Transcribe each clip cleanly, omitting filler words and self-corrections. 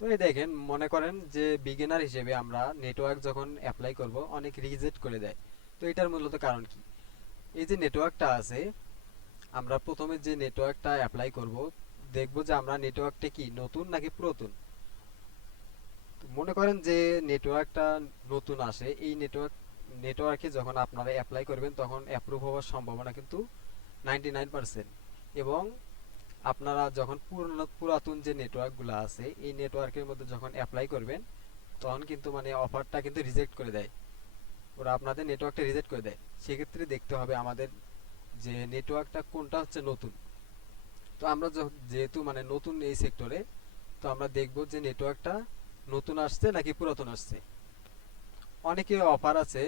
তো এই দেখেন, মনে করেন যে বিগিনার হিসেবে আমরা নেটওয়ার্ক যখন অ্যাপ্লাই করব অনেক রিজেক্ট করে দেয়। তো এটার মূলত কারণ কি? এই যে নেটওয়ার্কটা আছে, আমরা প্রথমে যে নেটওয়ার্কটা অ্যাপ্লাই করব, দেখব যে আমরা নেটওয়ার্কটা কি নতুন নাকি পুরাতন। তো মনে করেন যে নেটওয়ার্কটা নতুন আসে, এই নেটওয়ার্কে যখন আপনারা অ্যাপ্লাই করবেন তখন অ্যাপ্রুভ হওয়ার সম্ভাবনা কিন্তু 99%। এবং আপনারা যখন পুরাতন যে নেটওয়ার্কগুলো আছে এই নেটওয়ার্কের মধ্যে যখন অ্যাপ্লাই করবেন তখন কিন্তু মানে অফারটা কিন্তু রিজেক্ট করে দেয়, ওরা আপনাদের নেটওয়ার্কটা রিজেক্ট করে দেয়। সেক্ষেত্রে দেখতে হবে আমাদের যে নেটওয়ার্কটা কোনটা হচ্ছে নতুন। তো আমরা যেহেতু মানে নতুন এই সেক্টরে, তো আমরা দেখব যে নেটওয়ার্কটা নতুন আসছে নাকি পুরাতন আসছে। অনেকে অফার আছে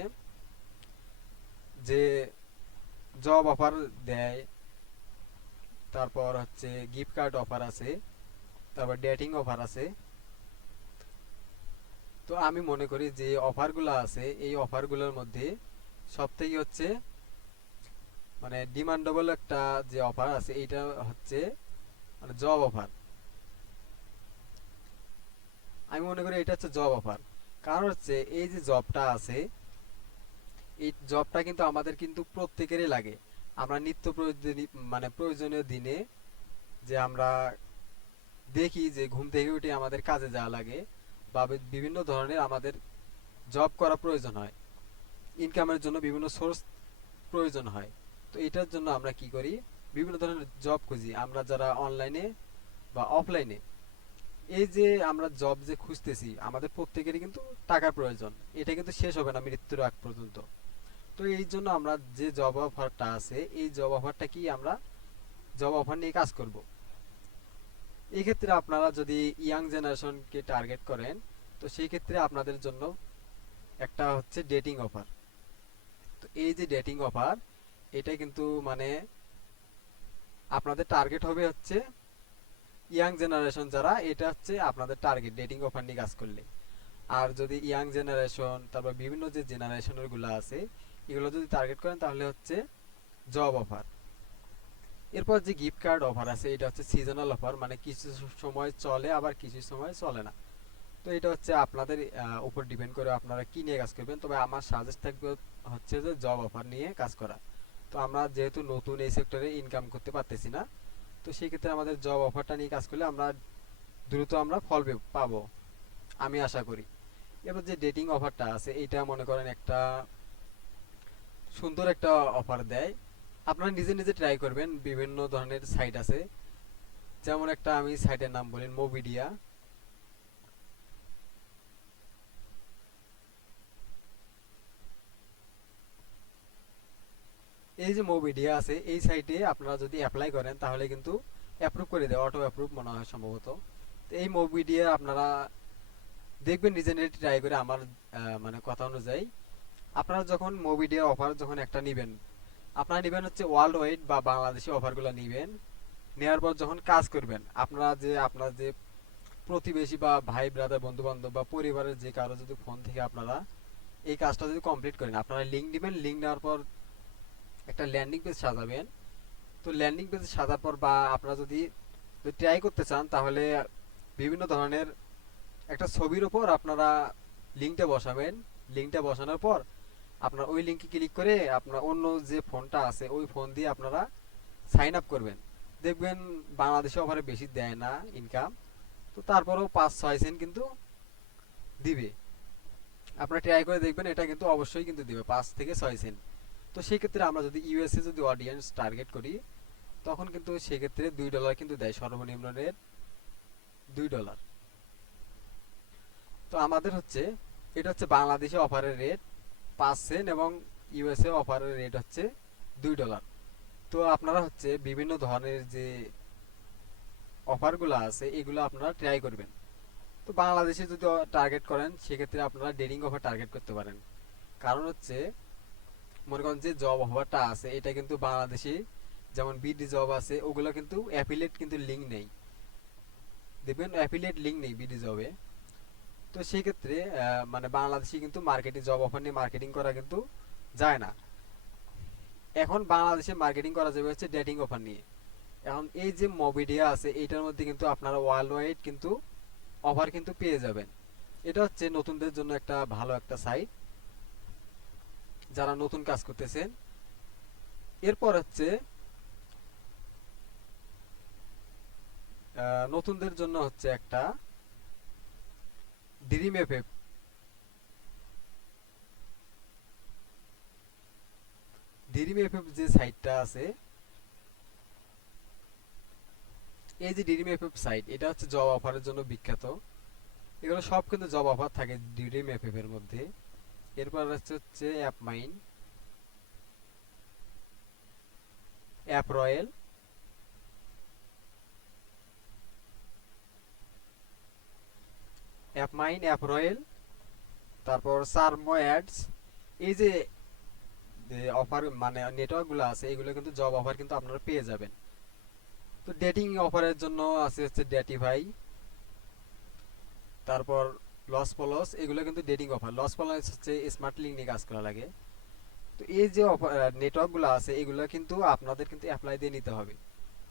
যে জব অফার দেয়, তারপর হচ্ছে গিফট কার্ড অফার আছে, তারপর ডেটিং অফার আছে। তো আমি মনে করি যে অফারগুলো আছে এই অফারগুলোর মধ্যে সবথেকে হচ্ছে মানে ডিমান্ডেবল একটা যে অফার আছে এইটা হচ্ছে মানে জব অফার। আমি মনে করি এটা হচ্ছে জব অফার। কারণ হচ্ছে এই যে জবটা আছে, এই জবটা কিন্তু আমাদের কিন্তু প্রত্যেকেরই লাগে। আমরা নিত্য প্রয়োজনীয় মানে প্রয়োজনীয় দিনে যে আমরা দেখি যে ঘুম থেকে উঠে আমাদের কাজে যাওয়া লাগে বা বিভিন্ন ধরনের আমাদের জব করা প্রয়োজন হয়, ইনকামের জন্য বিভিন্ন সোর্স প্রয়োজন হয়। তো এটার জন্য আমরা কি করি, বিভিন্ন ধরনের জব খুঁজি আমরা যারা অনলাইনে বা অফলাইনে। এই যে আমরা জব যে খুঁজতেছি আমাদের প্রত্যেকেরই কিন্তু টাকার প্রয়োজন, এটা কিন্তু শেষ হবে না মৃত্যুর আগ পর্যন্ত। তো এই জন্য আমরা যে জব অফারটা আছে এই জব অফারটা কি আমরা জব অফার নিয়ে কাজ করব। এই ক্ষেত্রে আপনারা যদি ইয়াং জেনারেশনকে টার্গেট করেন, তো সেই ক্ষেত্রে আপনাদের জন্য একটা হচ্ছে ডেটিং অফার। তো এই যে ডেটিং অফার, এটা কিন্তু মানে আপনাদের টার্গেট হবে হচ্ছে ইয়াং জেনারেশন যারা, এটা হচ্ছে আপনাদের টার্গেট ডেটিং অফার নিয়ে কাজ করলে। আর যদি ইয়াং জেনারেশন তারপর বিভিন্ন যে জেনারেশনের গুলো আছে এগুলো যদি টার্গেট করেন তাহলে হচ্ছে জব অফার। এরপর যে গিফট কার্ড অফার আছে এটা হচ্ছে সিজনাল অফার, মানে কিছু সময় চলে আবার কিছু সময় চলে না। তো এটা হচ্ছে আপনাদের উপর ডিপেন্ড করে আপনারা কি নিয়ে কাজ করবেন। তবে আমার সাজেস্ট থাকবে হচ্ছে যে জব অফার নিয়ে কাজ করা। তো আমরা যেহেতু নতুন এই সেক্টরে ইনকাম করতে পারতেছি না, তো সেই ক্ষেত্রে আমাদের জব অফারটা নিয়ে কাজ করলে আমরা দ্রুত আমরা ফল পাবো আমি আশা করি। এবার যে ডেটিং অফারটা আছে এটা মনে করেন একটা সুন্দর একটা অফার দেয়। আপনারা নিজে নিজে ট্রাই করবেন, বিভিন্ন ধরনের সাইট আছে। যেমন একটা আমি সাইটের নাম বলি মোবিডিয়া। এই যে মোবিডিয়া আছে এই সাইটে আপনারা যদি অ্যাপ্লাই করেন তাহলে কিন্তু অ্যাপ্রুভ করে দেয়, অটো অ্যাপ্রুভ মনে হয় সম্ভবত। তো এই মোবিডিয়া আপনারা দেখবেন নিজে নিজে ট্রাই করে। আমার মানে কথা অনুযায়ী আপনারা যখন মোবিডিয়া অফার যখন একটা নেবেন, আপনারা নেবেন হচ্ছে ওয়ার্ল্ড ওয়াইড বা বাংলাদেশি অফারগুলো নেবেন। নেওয়ার পর যখন কাজ করবেন আপনারা যে আপনার যে প্রতিবেশী বা ভাই ব্রাদার বন্ধু বান্ধব বা পরিবারের যে কারো যদি ফোন থেকে আপনারা এই কাজটা যদি কমপ্লিট করেন, আপনারা লিঙ্ক দিবেন। লিঙ্ক নেওয়ার পর একটা ল্যান্ডিং পেজ সাজাবেন। তো ল্যান্ডিং পেজ সাজার পর বা আপনারা যদি ট্রাই করতে চান তাহলে বিভিন্ন ধরনের একটা ছবির উপর আপনারা লিঙ্কটা বসাবেন। লিঙ্কটা বসানোর পর আপনার ওই লিঙ্কে ক্লিক করে আপনার অন্য যে ফোনটা আছে ওই ফোন দিয়ে আপনারা সাইন আপ করবেন। দেখবেন বাংলাদেশে অফারে বেশি দেয় না ইনকাম, তো তারপরেও 5-6 সেন্ট কিন্তু দিবে। আপনারা ট্রাই করে দেখবেন, এটা কিন্তু অবশ্যই কিন্তু দিবে 5 থেকে 6 সেন্ট। তো সেই ক্ষেত্রে আমরা যদি ইউএসএ যদি অডিয়েন্স টার্গেট করি তখন কিন্তু সেক্ষেত্রে $2 কিন্তু দেয়, সর্বনিম্ন রেট $2। তো আমাদের হচ্ছে এটা হচ্ছে বাংলাদেশে অফারের রেট 5 সেন্ট এবং ইউএসএ অফারের রেট হচ্ছে $2। তো আপনারা হচ্ছে বিভিন্ন ধরনের যে অফারগুলো আছে এগুলো আপনারা ট্রাই করবেন। তো বাংলাদেশে যদি টার্গেট করেন সেক্ষেত্রে আপনারা ডেটিং অফার টার্গেট করতে পারেন। কারণ হচ্ছে মনে করেন যে জব অফারটা আছে এটা কিন্তু বাংলাদেশে যেমন বিডি জব আছে ওগুলো কিন্তু অ্যাফিলিয়েট কিন্তু লিঙ্ক নেই, দেখবেন অ্যাফিলিয়েট লিঙ্ক নেই বিডি জবে। তো সেই ক্ষেত্রে মানে বাংলাদেশে কিন্তু মার্কেটিং জব অফার নিয়ে মার্কেটিং করা কিন্তু যায় না। এখন বাংলাদেশে মার্কেটিং করা যাবে হচ্ছে ডেটিং অফার নিয়ে। এখন এই যে মোবিডিয়া আছে এইটার মধ্যে কিন্তু আপনারা ওয়ার্ল্ড ওয়াইড কিন্তু অফার কিন্তু পেয়ে যাবেন। এটা হচ্ছে নতুনদের জন্য একটা ভালো একটা সাইট, যারা নতুন কাজ করতেছেন। এরপর হচ্ছে নতুনদের জন্য হচ্ছে একটা ড্রিম এফএফ। ড্রিম এফএফ যে সাইটটা আছে, এই যে ড্রিম এফএফ সাইট, এটা হচ্ছে জব অফারের জন্য বিখ্যাত। এগুলো সব কিন্তু জব অফার থাকে ড্রিম এফএফ এর মধ্যে। এরপর হচ্ছে app mine, app royal, app mine, app royal, তারপর সার্মো অ্যাডস। এই যে অফার মানে নেটওয়ার্ক গুলো আছে, এগুলো কিন্তু জব অফার কিন্তু আপনারা পেয়ে যাবেন। তো ডেটিং অফারের জন্য আছে হচ্ছে ডেটিফাই, তারপর লস পলস। এগুলো কিন্তু ডেটিং অফার। লস পলস হচ্ছে স্মার্ট লিঙ্ক নিয়ে কাজ করা লাগে। তো এই যে নেটওয়ার্ক গুলো আছে, এগুলো কিন্তু আপনাদের কিন্তু অ্যাপ্লাই দিয়ে নিতে হবে।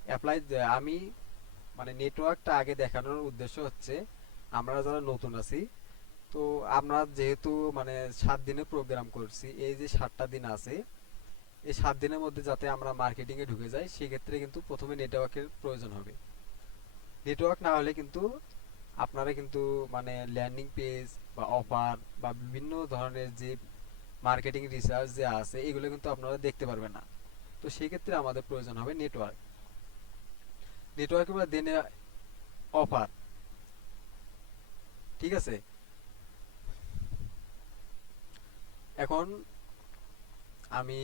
অ্যাপ্লাই আমি মানে নেটওয়ার্কটা আগে দেখানোর উদ্দেশ্য হচ্ছে, আমরা যারা নতুন আছি, তো আমরা যেহেতু মানে 7 দিনের প্রোগ্রাম করছি, এই যে 7টা দিন আছে, এই 7 দিনের মধ্যে যাতে আমরা মার্কেটিং এ ঢুকে যাই, সেক্ষেত্রে কিন্তু প্রথমে নেটওয়ার্কের প্রয়োজন হবে। নেটওয়ার্ক না হলে কিন্তু আপনারা কিন্তু মানে ল্যান্ডিং পেজ বা অফার বা বিভিন্ন ধরনের যে মার্কেটিং রিসার্চ যে আছে, এগুলো কিন্তু আপনারা দেখতে পারবেন না। তো সেই ক্ষেত্রে আমাদের প্রয়োজন হবে নেটওয়ার্ক। নেটওয়ার্কের মধ্যে দেনে অফার, ঠিক আছে। এখন আমি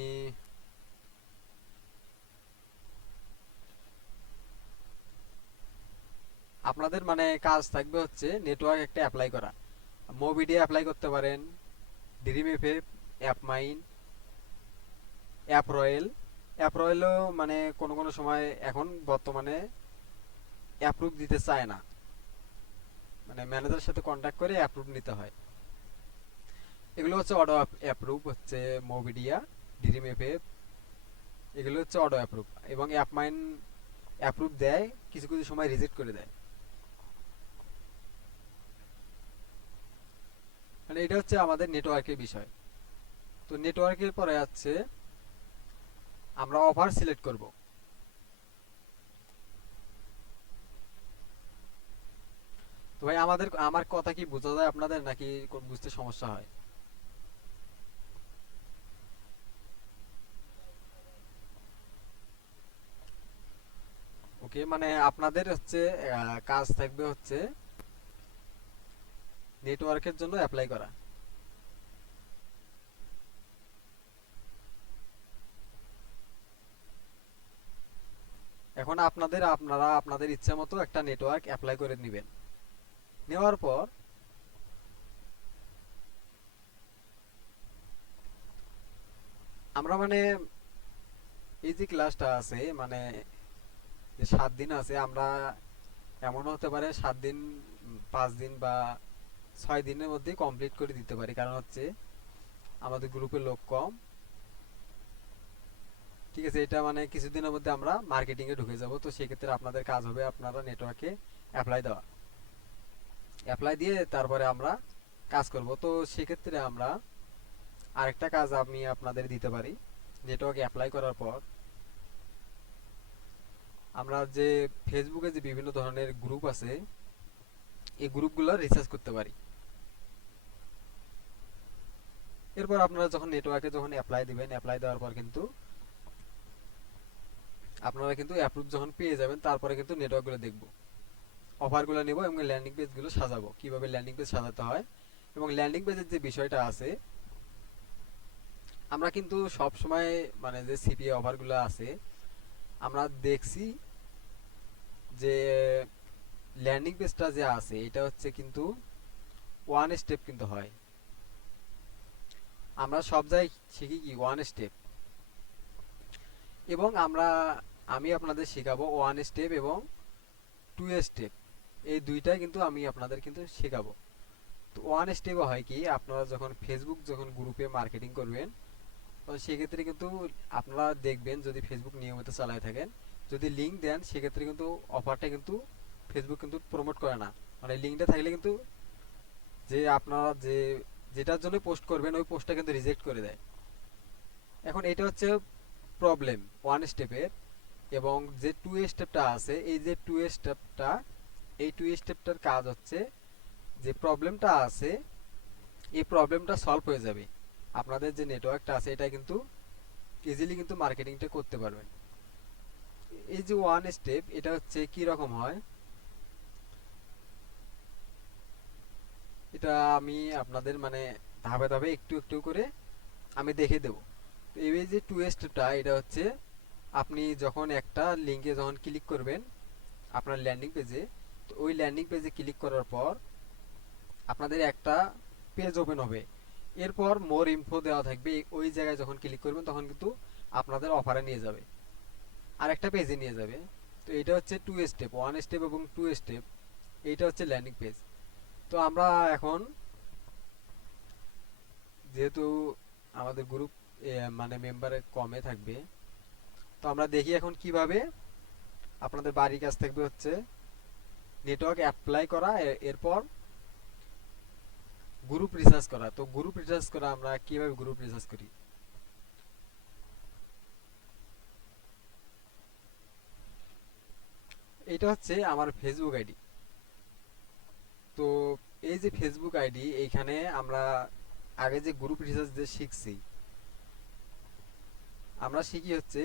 আপনাদের মানে কাজ থাকবে হচ্ছে নেটওয়ার্ক একটা অ্যাপ্লাই করা। মোবিডিয়া অ্যাপ্লাই করতে পারেন, dream FF, app mine, app royal. App রয়েলও মানে কোনো কোনো সময় এখন বর্তমানে অ্যাপ্রুভ দিতে চায় না, মানে ম্যানেজারের সাথে কন্ট্যাক্ট করে অ্যাপ্রুভ নিতে হয়। এগুলো হচ্ছে অটো অ্যাপ্রুভ হচ্ছে মোবিডিয়া, ড্রিম এফএফ, এগুলো হচ্ছে অটো অ্যাপ্রুভ। এবং অ্যাপ মাইন অ্যাপ্রুভ দেয়, কিছু কিছু সময় রিজেক্ট করে দেয়। মানে এটা হচ্ছে আমাদের নেটওয়ার্কের বিষয়। তো নেটওয়ার্কের পরে আছে আমরা অফার সিলেক্ট করব। তো ভাই আমার কথা কি বোঝা যায় আপনাদের, নাকি বুঝতে সমস্যা হয়? ওকে, মানে আপনাদের হচ্ছে কাজ থাকবে হচ্ছে নেটওয়ার্কের জন্য অ্যাপ্লাই করা। এখন আপনারা আপনাদের ইচ্ছা মতো একটা নেটওয়ার্ক অ্যাপ্লাই করে নেবেন। নেওয়ার পর আমরা মানে এই যে ক্লাসটা আছে, মানে যে 7 দিন আছে, আমরা এমন হতে পারে 7 দিন, 5 দিন বা 6 দিনের মধ্যে কমপ্লিট করে দিতে পারি। কারণ হচ্ছে আমাদের গ্রুপে লোক কম, ঠিক আছে। এটা মানে কিছুদিনের মধ্যে আমরা মার্কেটিং এ ঢুকে যাব। তো সেক্ষেত্রে আপনাদের কাজ হবে আপনারা নেটওয়ার্কে অ্যাপ্লাই দেওয়া। অ্যাপ্লাই দিয়ে তারপরে আমরা কাজ করব। তো সেক্ষেত্রে আমরা আরেকটা কাজ আমি আপনাদের দিতে পারি। নেটওয়ার্কে অ্যাপ্লাই করার পর আমরা যে ফেসবুকে যে বিভিন্ন ধরনের গ্রুপ আছে, এই গ্রুপগুলো রিসার্চ করতে পারি। এরপর আপনারা যখন নেটওয়ার্কে যখন অ্যাপ্লাই দিবেন, অ্যাপ্লাই দেওয়ার পর কিন্তু আপনারা কিন্তু অ্যাপ্রুভ যখন পেয়ে যাবেন, তারপরে কিন্তু নেটওয়ার্কগুলো দেখব, অফারগুলো নেব এবং ল্যান্ডিং পেজগুলো সাজাবো, কিভাবে ল্যান্ডিং পেজ সাজাতে হয়। এবং ল্যান্ডিং পেজের যে বিষয়টা আছে, আমরা কিন্তু সব সময় মানে যে সিপিএ অফারগুলো আছে, আমরা দেখছি যে ল্যান্ডিং পেজটা যে আছে, এটা হচ্ছে কিন্তু ওয়ান স্টেপ কিন্তু হয়। আমরা সব জায়গায় শিখি কি ওয়ান স্টেপ, এবং আমি আপনাদের শেখাবো ওয়ান স্টেপ এবং টু স্টেপ। এই দুইটাই কিন্তু আমি আপনাদের কিন্তু শেখাবো। তো ওয়ান স্টেপে হয় কি, আপনারা যখন ফেসবুক যখন গ্রুপে মার্কেটিং করবেন, তো সেক্ষেত্রে কিন্তু আপনারা দেখবেন যদি ফেসবুক নিয়মিত চালায় থাকেন, যদি লিঙ্ক দেন, সেক্ষেত্রে কিন্তু অফারটা কিন্তু ফেসবুক কিন্তু প্রমোট করে না, মানে লিঙ্কটা থাকলে কিন্তু যে আপনারা যেটার জন্য পোস্ট করবেন ওই পোস্টটা কিন্তু রিজেক্ট করে দেয়। এখন এটা হচ্ছে প্রবলেম ওয়ান স্টেপের। এবং যে টু স্টেপটা আছে, এই যে টু স্টেপটা, এই টু স্টেপটার কাজ হচ্ছে যে প্রবলেমটা আছে এই প্রবলেমটা সলভ হয়ে যাবে। আপনাদের যে নেটওয়ার্কটা আছে এটা কিন্তু ইজিলি কিন্তু মার্কেটিংটা করতে পারবেন। এই যে ওয়ান স্টেপ, এটা হচ্ছে কি রকম হয়, এটা আমি আপনাদের মানে ধাপে ধাপে একটু একটু করে আমি দেখে দেব। তো এই যে টু স্টেপটা, এটা হচ্ছে আপনি যখন একটা লিঙ্কে যখন ক্লিক করবেন আপনার ল্যান্ডিং পেজে, তো ওই ল্যান্ডিং পেজে ক্লিক করার পর আপনাদের একটা পেজ ওপেন হবে। এরপর মোর ইনফো দেওয়া থাকবে, ওই জায়গায় যখন ক্লিক করবেন তখন কিন্তু আপনাদের অফারে নিয়ে যাবে, আর একটা পেজে নিয়ে যাবে। তো এটা হচ্ছে টু স্টেপ, ওয়ান স্টেপ এবং টু স্টেপ, এইটা হচ্ছে ল্যান্ডিং পেজ। তো আমরা এখন যেহেতু আমাদের গ্রুপ মানে মেম্বারে কমে থাকবে, তো আমরা দেখি এখন কিভাবে আপনাদের বাড়ির কাজ থাকবে হচ্ছে নেটওয়ার্ক অ্যাপ্লাই করা, এরপর গ্রুপ রিসার্চ করা। তো গ্রুপ রিসার্চ করা আমরা কিভাবে গ্রুপ রিসার্চ করি, এটা হচ্ছে আমার ফেসবুক আইডি। তো এই যে ফেসবুক আইডি, এইখানে আমরা আগে যে গ্রুপ রিসার্চ যে শিখছি, আমরা শিখি হচ্ছে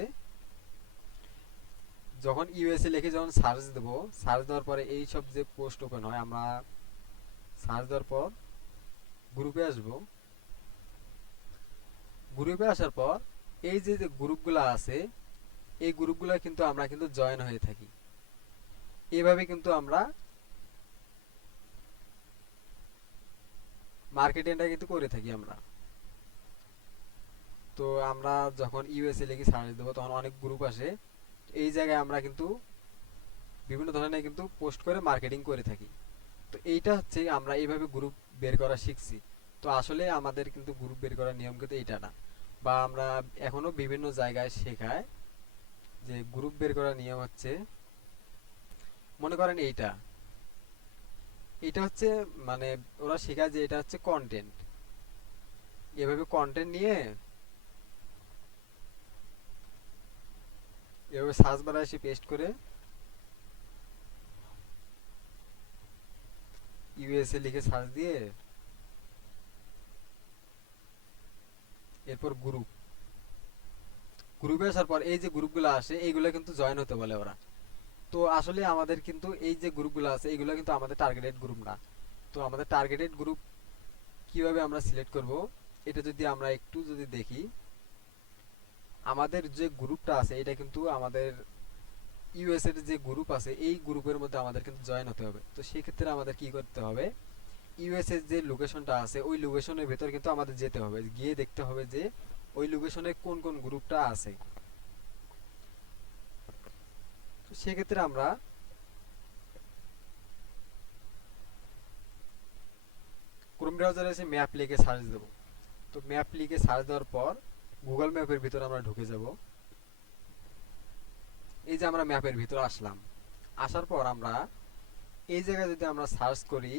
যখন ইউএসএ লিখে যখন সার্চ দেব, সার্চ দেওয়ার পরে এই সব যে পোস্ট ওপেন হয়, আমরা সার্চ দেওয়ার পর গ্রুপে আসব। গ্রুপে আসার পর এই যে যে গ্রুপগুলো আছে এই গ্রুপগুলো কিন্তু আমরা কিন্তু জয়েন হয়ে থাকি। এইভাবে কিন্তু আমরা মার্কেটিংটা কিন্তু করে থাকি আমরা। তো আমরা যখন ইউএসএ লিখে সার্চ দেবো তখন অনেক গ্রুপ আসে, এই জায়গায় আমরা কিন্তু বিভিন্ন ধরনের কিন্তু পোস্ট করে মার্কেটিং করে থাকি। তো এইটা হচ্ছে আমরা এইভাবে গ্রুপ বের করা শিখছি। তো আসলে আমাদের কিন্তু গ্রুপ বের করার নিয়ম কিন্তু এইটা না, বা আমরা এখনো বিভিন্ন জায়গায় শেখায় যে গ্রুপ বের করার নিয়ম হচ্ছে, মনে করেন এইটা, এটা হচ্ছে মানে ওরা শেখায় যে এটা হচ্ছে কন্টেন্ট। এভাবে কন্টেন্ট নিয়ে এভাবে সার্চ বারে এসে পেস্ট করে ইউএসএ লিখে সার্চ দিয়ে এরপর গ্রুপে আসার পর এই যে গ্রুপগুলো আসে এইগুলো কিন্তু জয়েন হতে বলে ওরা। তো আসলে আমাদের কিন্তু এই যে গ্রুপগুলো আছে এইগুলো কিন্তু আমাদের টার্গেটেড গ্রুপ না। তো আমাদের টার্গেটেড গ্রুপ কিভাবে আমরা সিলেক্ট করব, এটা যদি আমরা একটু যদি দেখি, আমাদের যে গ্রুপটা আছে এটা কিন্তু আমাদের ইউএস এর যে গ্রুপ আছে এই গ্রুপের মধ্যে আমাদের কিন্তু জয়েন হতে হবে। তো সেই ক্ষেত্রে আমাদের কি করতে হবে, ইউএস এর যে লোকেশনটা আছে ওই লোকেশনের ভেতর কিন্তু আমাদের যেতে হবে, গিয়ে দেখতে হবে যে ওই লোকেশনে কোন কোন গ্রুপটা আছে। তো সেক্ষেত্রে আমরা ক্রোম ব্রাউজারে এসে ম্যাপ লিখে সার্চ দেব। তো ম্যাপ লিখে সার্চ দেওয়ার পর গুগল ম্যাপের ভিতর আমরা ঢুকে যাব। এই যে আমরা ম্যাপের ভিতর আসলাম, আসার পর আমরা এই জায়গায় যদি আমরা সার্চ করি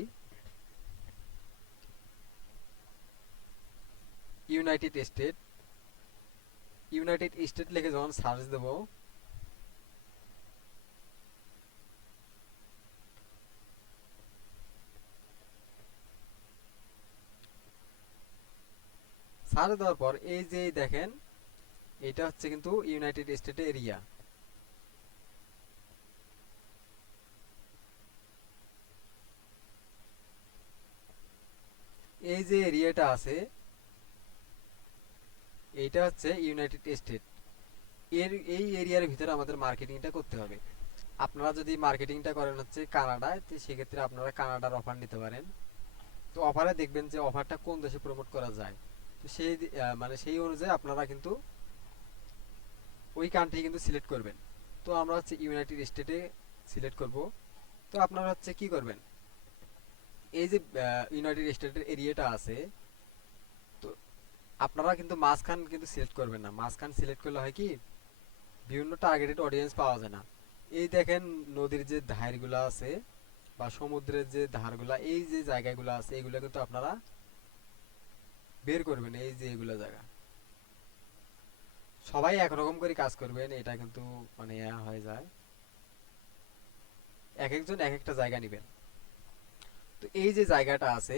ইউনাইটেড স্টেট, ইউনাইটেড স্টেট লিখে যখন সার্চ দেব, সার্চ দেওয়ার পর এই যে দেখেন এটা হচ্ছে কিন্তু ইউনাইটেড স্টেটের এরিয়া। এই যে এরিয়াটা আছে এইটা হচ্ছে ইউনাইটেড স্টেট। এই এরিয়ার ভিতরে আমাদের মার্কেটিংটা করতে হবে। আপনারা যদি মার্কেটিংটা করেন হচ্ছে কানাডায়, তো সেক্ষেত্রে আপনারা কানাডার অফার নিতে পারেন। তো অফারে দেখবেন যে অফারটা কোন দেশে প্রমোট করা যায়, তো সেই মানে সেই অনুযায়ী আপনারা কিন্তু ওই কান্ট্রি কিন্তু সিলেক্ট করবেন। তো আমরা হচ্ছে ইউনাইটেড স্টেটে সিলেক্ট করব। তো আপনারা হচ্ছে কি করবেন, এই যে ইউনাইটেড স্টেটের এরিয়াটা আছে, তো আপনারা কিন্তু মাঝখান কিন্তু সিলেক্ট করবেন না। মাঝখান সিলেক্ট করলে হয় কি বিভিন্ন টার্গেটেড অডিয়েন্স পাওয়া যায় না। এই দেখেন নদীর যে ধারগুলা আছে বা সমুদ্রের যে ধারগুলা, এই যে জায়গাগুলো আছে এগুলো কিন্তু আপনারা বের করবেন। এই যে এগুলো জায়গা সবাই একরকম করে কাজ করবেন, এটা কিন্তু মানে হয়ে যায়, এক একজন এক একটা জায়গা নেবেন। তো এই যে জায়গাটা আছে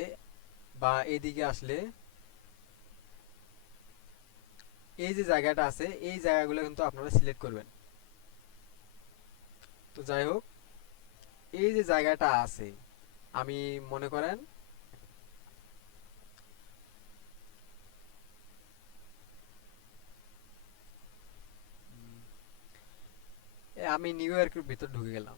বা এইদিকে আসলে এই যে জায়গাটা আছে এই জায়গাগুলো কিন্তু আপনারা সিলেক্ট করবেন। তো যাই হোক, এই যে জায়গাটা আছে, আমি মনে করেন আমি নিউ ইয়র্কের ভিতর ঢুকে গেলাম।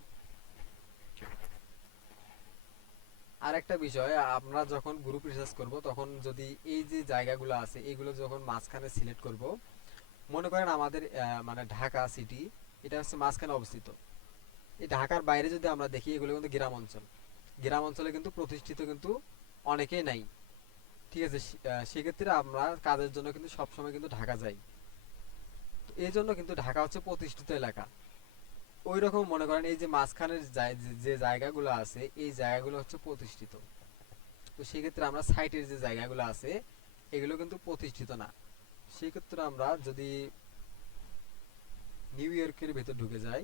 আর একটা বিষয়, আমরা যখন গ্রুপ রিসার্চ করব তখন যদি এই যে জায়গাগুলো আছে এগুলো যখন মাঝখানে সিলেক্ট করব, মনে করেন আমাদের মানে ঢাকা সিটি এটা হচ্ছে মাঝখানে অবস্থিত। এই ঢাকার বাইরে যদি আমরা দেখি এগুলো কিন্তু গ্রাম অঞ্চল। গ্রাম অঞ্চলে কিন্তু প্রতিষ্ঠিত কিন্তু অনেকেই নাই। ঠিক আছে, সেক্ষেত্রে আমরা কাজের জন্য কিন্তু সবসময় কিন্তু ঢাকা যাই। তো এই জন্য কিন্তু ঢাকা হচ্ছে প্রতিষ্ঠিত এলাকা। ওই রকম মনে করেন এই যে মাঝখানের যে জায়গাগুলো আছে এই জায়গাগুলো হচ্ছে প্রতিষ্ঠিত। তো সেক্ষেত্রে আমরা সাইটের যে জায়গাগুলো আছে এগুলো কিন্তু প্রতিষ্ঠিত না। সেক্ষেত্রে আমরা যদি নিউ ইয়র্কের ভেতর ঢুকে যাই,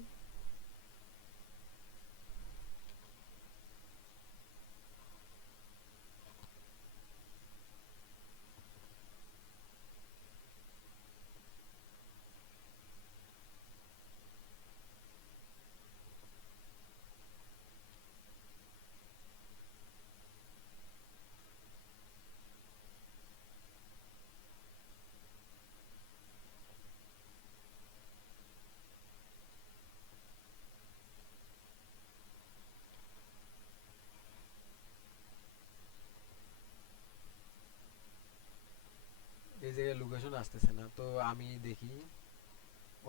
এই জায়গায় লোকেশন আসতেছে না, তো আমি দেখি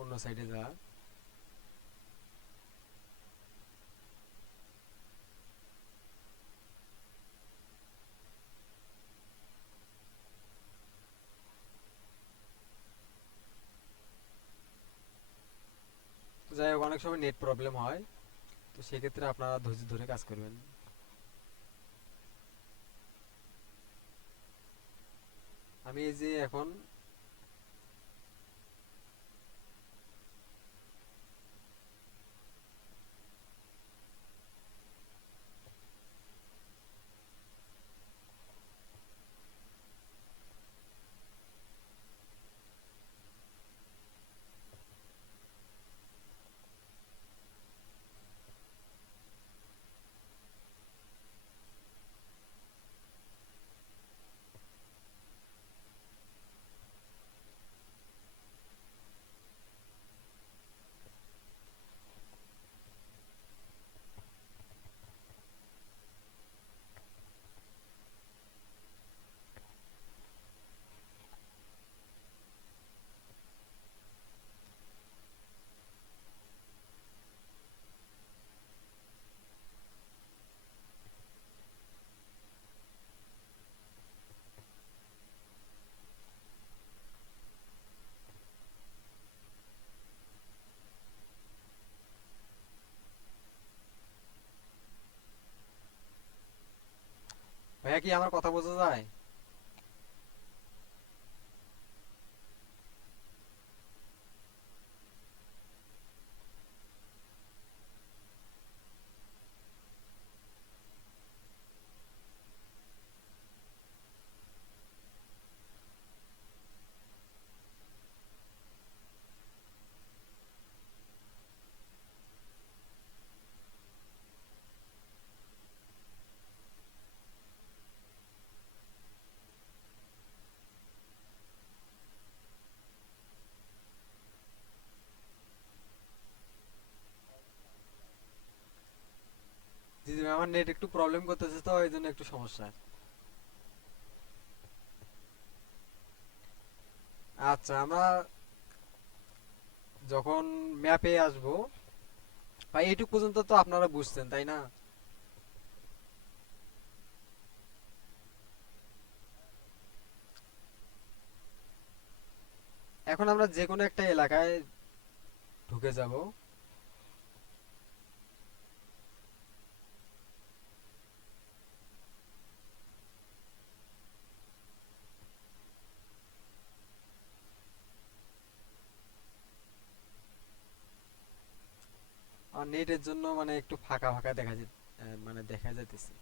অন্য সাইডে যা। তো যাই হোক, অনেক সময় নেট প্রবলেম হয়, তো সেক্ষেত্রে আপনারা ধৈর্য ধরে কাজ করবেন। আমি এই যে এখন ভাইয়া কি আমার কথা বোঝা যায়? জি জি, আমার নেট একটু প্রবলেম করতেছে, তো এই জন্য একটু সমস্যা। আচ্ছা, আমরা যখন ম্যাপে আসবো, ভাই এইটুক পর্যন্ত তো আপনারা বুঝছেন তাই না? এখন আমরা যে কোনো একটা এলাকায় ঢুকে যাব। আমার নেটের জন্য মানে একটু ফাঁকা ফাঁকা দেখা যায়, মানে দেখা যাইতেছে।